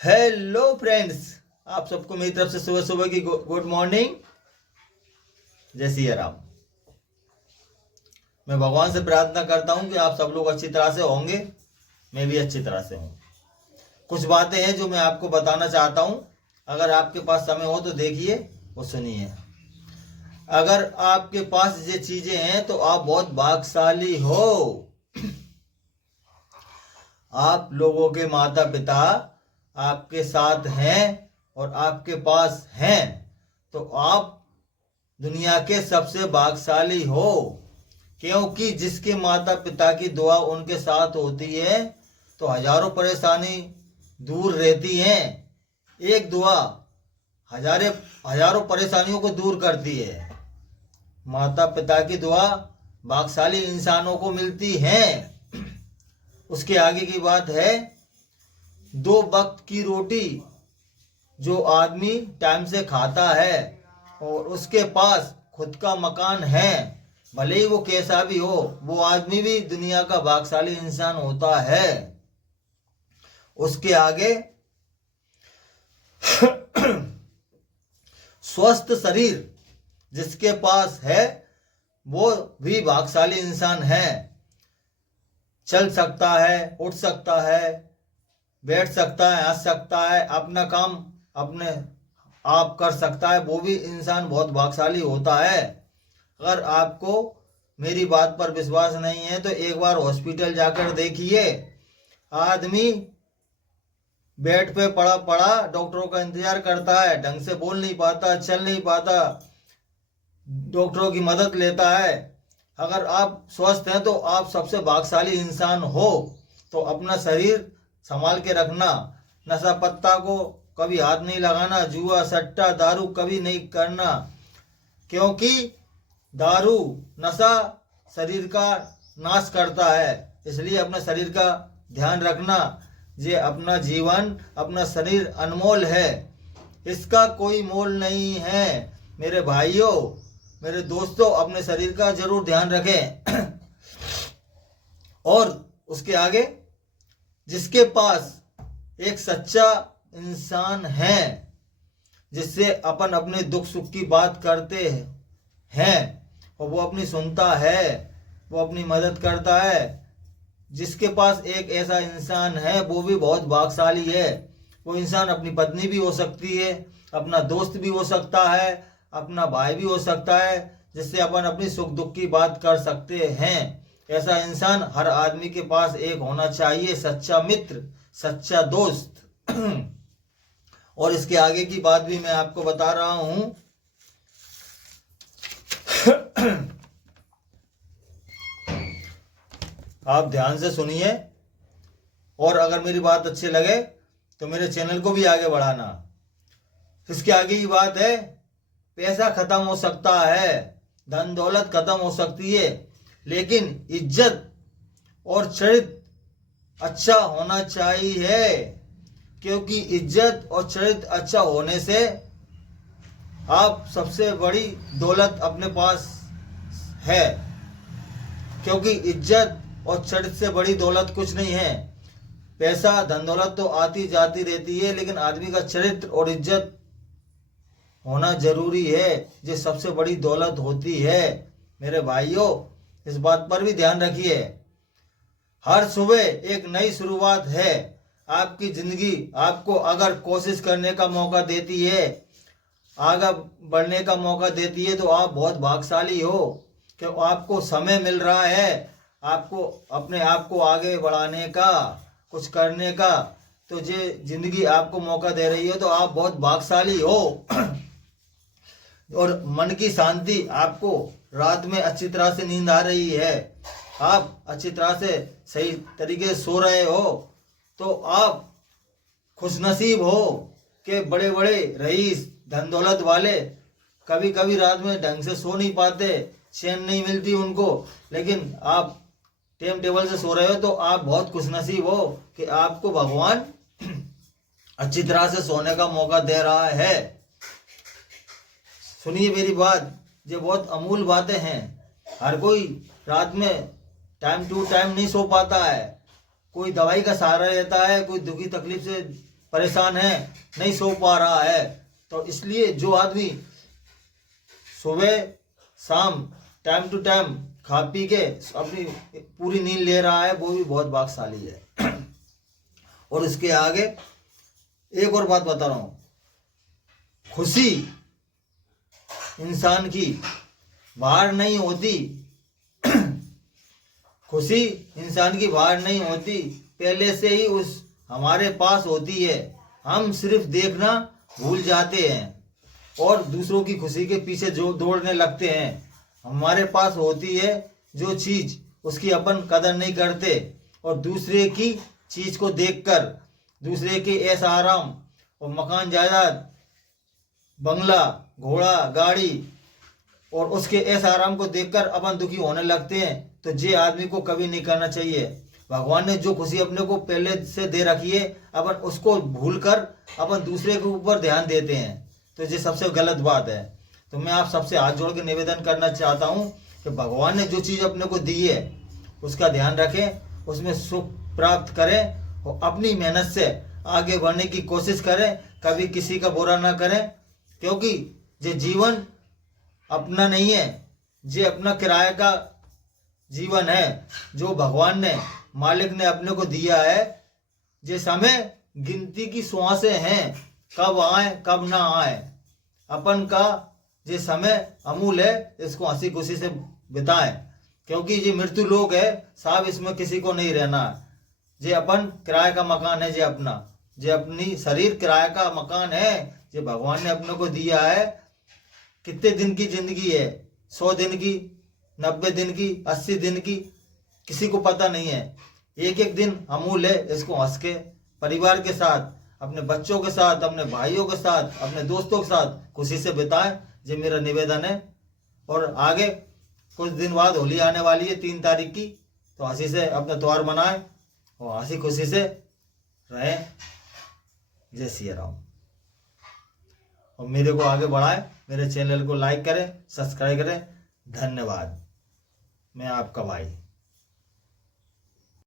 Hello friends, आप सबको मेरी तरफ से सुबह सुबह की गुड मॉर्निंग। जय सिया राम। मैं भगवान से प्रार्थना करता हूं कि आप सब लोग अच्छी तरह से होंगे, मैं भी अच्छी तरह से हूं। कुछ बातें हैं जो मैं आपको बताना चाहता हूं। अगर आपके पास समय हो तो देखिए और सुनिए। अगर आपके पास ये चीजें हैं तो आप बहुत भाग्यशाली हो। आप लोगों के माता पिता आपके साथ हैं और आपके पास हैं, तो आप दुनिया के सबसे भाग्यशाली हो। क्योंकि जिसके माता पिता की दुआ उनके साथ होती है तो हजारों परेशानी दूर रहती हैं। एक दुआ हजारों परेशानियों को दूर करती है। माता पिता की दुआ भाग्यशाली इंसानों को मिलती है। उसके आगे की बात है, 2 वक्त की रोटी जो आदमी टाइम से खाता है और उसके पास खुद का मकान है, भले ही वो कैसा भी हो, वो आदमी भी दुनिया का भाग्यशाली इंसान होता है। उसके आगे स्वस्थ शरीर जिसके पास है वो भी भाग्यशाली इंसान है। चल सकता है, उठ सकता है, बैठ सकता है, हंस सकता है, अपना काम अपने आप कर सकता है, वो भी इंसान बहुत भाग्यशाली होता है। अगर आपको मेरी बात पर विश्वास नहीं है तो एक बार हॉस्पिटल जाकर देखिए। आदमी बेड पे पड़ा पड़ा डॉक्टरों का इंतजार करता है, ढंग से बोल नहीं पाता, चल नहीं पाता, डॉक्टरों की मदद लेता है। अगर आप स्वस्थ हैं तो आप सबसे भाग्यशाली इंसान हो। तो अपना शरीर संभाल के रखना। नशा पत्ता को कभी हाथ नहीं लगाना, जुआ सट्टा दारू कभी नहीं करना, क्योंकि दारू नशा शरीर का नाश करता है। इसलिए अपने शरीर का ध्यान रखना। ये अपना जीवन, अपना शरीर अनमोल है, इसका कोई मोल नहीं है। मेरे भाइयों, मेरे दोस्तों, अपने शरीर का जरूर ध्यान रखें। और उसके आगे, जिसके पास एक सच्चा इंसान है जिससे अपन अपने दुख सुख की बात करते हैं और वो अपनी सुनता है, वो अपनी मदद करता है, जिसके पास एक ऐसा इंसान है वो भी बहुत भाग्यशाली है। वो इंसान अपनी पत्नी भी हो सकती है, अपना दोस्त भी हो सकता है, अपना भाई भी हो सकता है, जिससे अपन अपनी सुख दुख की बात कर सकते हैं। ऐसा इंसान हर आदमी के पास एक होना चाहिए, सच्चा मित्र, सच्चा दोस्त। और इसके आगे की बात भी मैं आपको बता रहा हूं। आप ध्यान से सुनिए और अगर मेरी बात अच्छी लगे तो मेरे चैनल को भी आगे बढ़ाना। इसके आगे की बात है, पैसा खत्म हो सकता है, धन दौलत खत्म हो सकती है, लेकिन इज्जत और चरित्र अच्छा होना चाहिए। क्योंकि इज्जत और चरित्र अच्छा होने से आप सबसे बड़ी दौलत अपने पास है। क्योंकि इज्जत और चरित्र से बड़ी दौलत कुछ नहीं है। पैसा धन दौलत तो आती जाती रहती है, लेकिन आदमी का चरित्र और इज्जत होना जरूरी है, जो सबसे बड़ी दौलत होती है। मेरे भाइयों, इस बात पर भी ध्यान रखिए। हर सुबह एक नई शुरुआत है। आपकी जिंदगी आपको अगर कोशिश करने का मौका देती है, आगे बढ़ने का मौका देती है, तो आप बहुत भाग्यशाली हो कि आपको समय मिल रहा है, आपको अपने आप को आगे बढ़ाने का, कुछ करने का। तो ये जिंदगी आपको मौका दे रही है तो आप बहुत भाग्यशाली हो। और मन की शांति, आपको रात में अच्छी तरह से नींद आ रही है, आप अच्छी तरह से सही तरीके से सो रहे हो, तो आप खुशनसीब हो कि बड़े बड़े रईस धन दौलत वाले कभी कभी रात में ढंग से सो नहीं पाते, चैन नहीं मिलती उनको, लेकिन आप टाइम टेबल से सो रहे हो तो आप बहुत खुशनसीब हो कि आपको भगवान अच्छी तरह से सोने का मौका दे रहा है। सुनिए मेरी बात, ये बहुत अमूल बातें हैं। हर कोई रात में टाइम टू टाइम नहीं सो पाता है। कोई दवाई का सहारा लेता है, कोई दुखी तकलीफ से परेशान है, नहीं सो पा रहा है। तो इसलिए जो आदमी सुबह शाम टाइम टू टाइम खा पी के अपनी पूरी नींद ले रहा है, वो भी बहुत भाग्यशाली है। और इसके आगे एक और बात बता रहा हूँ, खुशी इंसान की बाहर नहीं होती। खुशी इंसान की बाहर नहीं होती, पहले से ही उस हमारे पास होती है। हम सिर्फ देखना भूल जाते हैं और दूसरों की खुशी के पीछे जो दौड़ने लगते हैं। हमारे पास होती है जो चीज, उसकी अपन कदर नहीं करते और दूसरे की चीज को देखकर, दूसरे के ऐसा आराम और मकान जायदाद, बंगला, घोड़ा, गाड़ी और उसके ऐसा आराम को देखकर अपन दुखी होने लगते हैं। तो ये आदमी को कभी नहीं करना चाहिए। भगवान ने जो खुशी अपने को पहले से दे रखी है, अपन उसको भूलकर अपन दूसरे के ऊपर ध्यान देते हैं, तो ये सबसे गलत बात है। तो मैं आप सबसे हाथ जोड़ के निवेदन करना चाहता हूँ कि भगवान ने जो चीज़ अपने को दी है उसका ध्यान रखें, उसमें सुख प्राप्त करें और अपनी मेहनत से आगे बढ़ने की कोशिश करें। कभी किसी का बुरा ना करें, क्योंकि ये जीवन अपना नहीं है, ये अपना किराए का जीवन है जो भगवान ने, मालिक ने अपने को दिया है। ये समय गिनती की श्वासें हैं, कब आए कब ना आए। अपन का ये समय अमूल है, इसको हंसी खुशी से बिताएं, क्योंकि ये मृत्यु लोक है साहब, इसमें किसी को नहीं रहना। ये अपन किराए का मकान है, ये अपना, ये अपनी शरीर किराए का मकान है, ये भगवान ने अपने को दिया है। कितने दिन की जिंदगी है, 100 दिन की, 90 दिन की, 80 दिन की, किसी को पता नहीं है। एक एक दिन अमूल है, इसको हंस के परिवार के साथ, अपने बच्चों के साथ, अपने भाइयों के साथ, अपने दोस्तों के साथ खुशी से बिताएं, ये मेरा निवेदन है। और आगे कुछ दिन बाद होली आने वाली है 3 तारीख की, तो हंसी से अपना त्योहार मनाएं और हंसी खुशी से रहें। जय सिया राम। और मेरे को आगे बढ़ाएं, मेरे चैनल को लाइक करें, सब्सक्राइब करें। धन्यवाद। मैं आपका भाई।